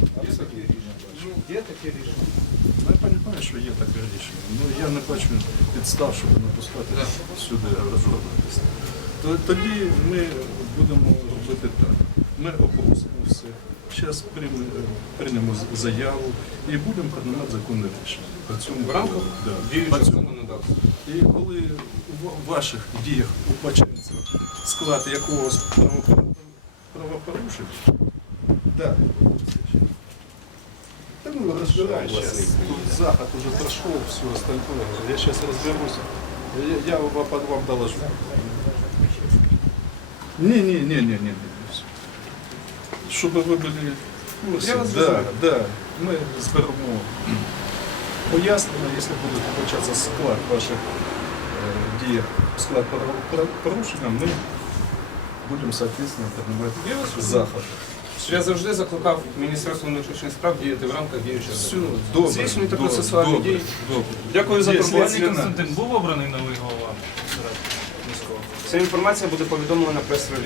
Ну, є таке рішення? Ну, є таке рішення. Ну, я розумію, що є таке рішення. Ну, я не бачу підстав, щоб не пускати сюди розробитися. Тоді ми будемо робити так. Ми опустимо все. Зараз приймемо заяву і будемо приймати законне рішення. По цьому В рамках да. По. І коли в ваших діях почнеться склад якогось правопорушення, так. Та ну розбираєш зараз. Тут заход уже прошел, все остальное. Я сейчас разберусь. Я, я вам, вам доложу. Не, не, не, не, не, не. Щоб ви були в курсі. Я вас да, розумію. да. Ми зберемо пояснення, якщо буде вбачатися склад ваших е, дій, склад право- пра- порушення, ми будемо, соответственно, Я приймати Я завжди закликав Міністерство внутрішніх справ діяти в рамках діючого Все, закону. добре. Добре, процесуальні добре, дії. Добре. Дякую за Є, турботу. Константин був обраний новий голова міського? Ця інформація буде повідомлена прес-релізом.